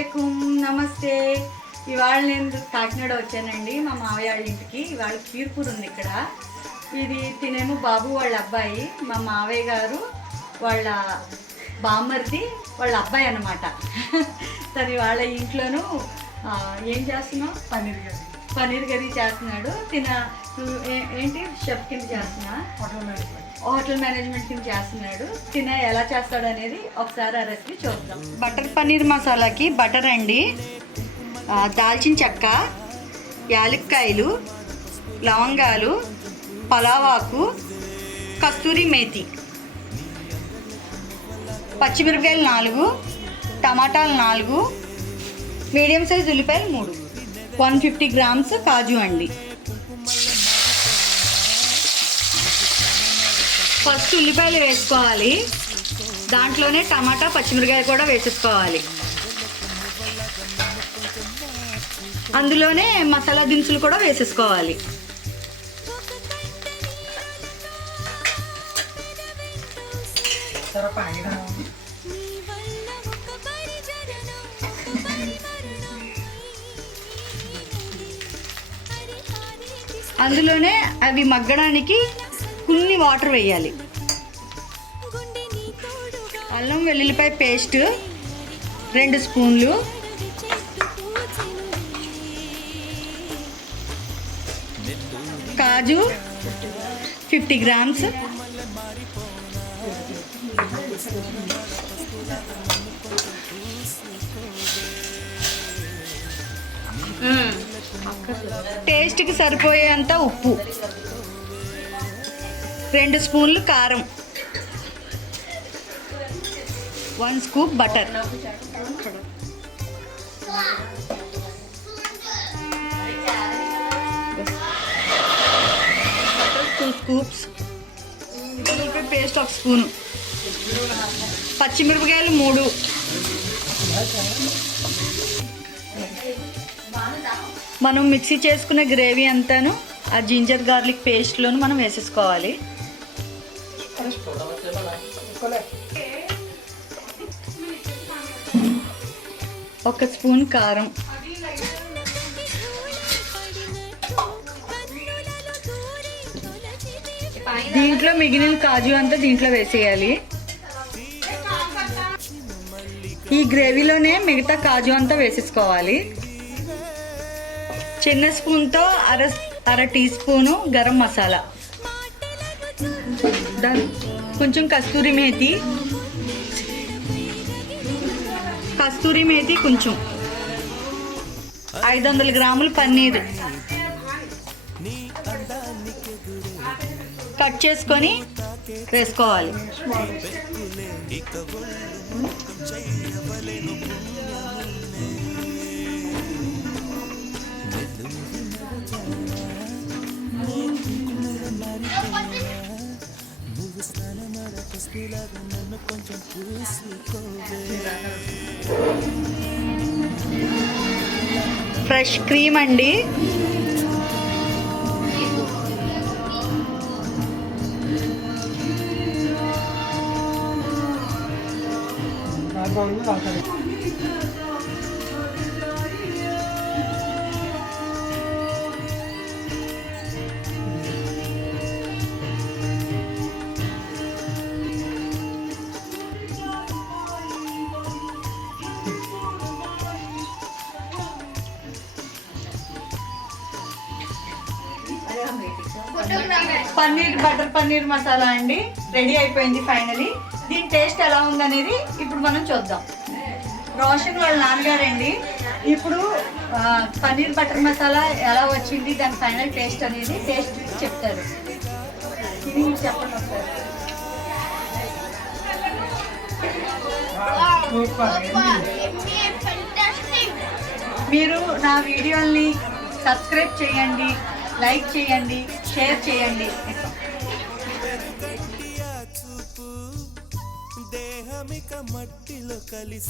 అస్సలాముఅలైకుం, నమస్తే. ఇవాళ నేను కాకినాడ వచ్చానండి మా మావయ్య వాళ్ళ ఇంటికి. ఇవాళ కీర్పూర్ ఉంది ఇక్కడ. ఇది తినేమో బాబు వాళ్ళ అబ్బాయి, మా మావయ్య గారు వాళ్ళ బామ్మర్ది వాళ్ళ అబ్బాయి అన్నమాట. తను వాళ్ళ ఇంట్లోనూ ఏం చేస్తున్నావు? పన్నీర్ కర్రీ చేస్తున్నాడు. ఏంటి షెఫ్ కింద చేస్తున్నా, హోటల్ మేనేజ్మెంట్ కింద చేస్తున్నాడు. ఎలా చేస్తాడు అనేది ఒకసారి ఆ రెసిపీ చూద్దాం. బటర్ పన్నీర్ మసాలాకి బటర్ అండి, దాల్చిన చెక్క, యాలక్కాయలు, లవంగాలు, పలావాకు, కస్తూరి మేతి, పచ్చిమిరపకాయలు 4, టమాటాలు 4, మీడియం సైజ్ ఉల్లిపాయలు 3, 150 గ్రామ్స్ కాజు అండి. ఫస్ట్ ఉల్లిపాయలు వేసుకోవాలి, దాంట్లోనే టమాటా పచ్చిమిరపకాయలు కూడా వేసేసుకోవాలి. అందులోనే మసాలా దినుసులు కూడా వేసేసుకోవాలి. అందులోనే అవి మగ్గడానికి కొన్ని వాటర్ వేయాలి. అల్లం వెల్లుల్లిపాయ పేస్ట్ 2 స్పూన్లు, కాజు 50 గ్రామ్స్, టేస్ట్కి సరిపోయేంత ఉప్పు, 2 స్పూన్లు కారం, 1 scoop butter, 2 scoops, paste 1 spoon, పచ్చిమిరపకాయలు 3, మనం మిక్సీ చేసుకున్న గ్రేవీ అంతాను ఆ జింజర్ గార్లిక్ పేస్ట్లోను మనం వేసేసుకోవాలి. 1 స్పూన్ కారం, దీంట్లో మిగిలిన కాజు అంతా దీంట్లో వేసేయాలి. ఈ గ్రేవీలోనే మిగతా కాజు అంతా వేసేసుకోవాలి. చిన్న స్పూన్తో అర టీ స్పూను గరం మసాలా, కొంచెం కస్తూరి మేతి కొంచెం, 500 గ్రాములు పన్నీర్ కట్ చేసుకొని వేసుకోవాలి. ఫ్రెష్ క్రీమ్ అండి, బటర్ పన్నీర్ మసాలా అండి రెడీ అయిపోయింది ఫైనలీ. దీని టేస్ట్ ఎలా ఉందనేది ఇప్పుడు మనం చూద్దాం. రోషన్ వాళ్ళ నాన్నగారండి ఇప్పుడు పన్నీర్ బటర్ మసాలా ఎలా వచ్చింది, దాని ఫైనల్ టేస్ట్ అనేది చెప్తారు. ఇది చెప్పండి మీరు నా వీడియోల్ని సబ్స్క్రైబ్ చేయండి, లైక్ చేయండి, షేర్ చేయండి. దేహమిక మట్టిలో కలిసి